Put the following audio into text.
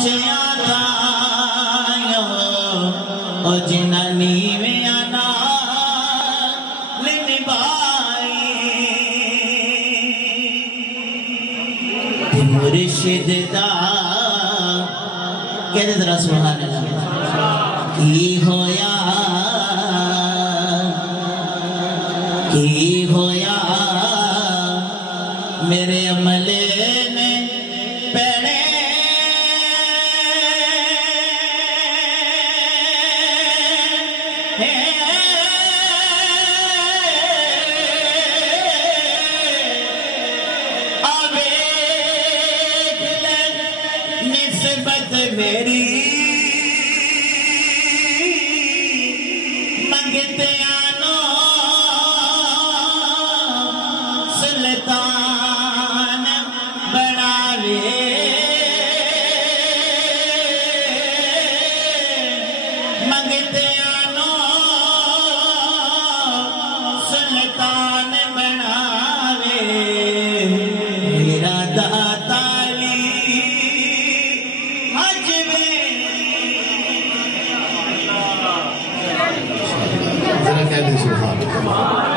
उचिया थायो ओ जिन्ना नीविया नाल निभाई मुर्शिद दा कहते जरा सुभान अल्लाह की होया मेरे अमले ने पेड़े आवे निस्बत मेरी मंगते आनो सुल्तान बनावे मंगते आनो सुल्तान बनावे मेरा दाताली हज में जरा कह दे सुभान अल्लाह।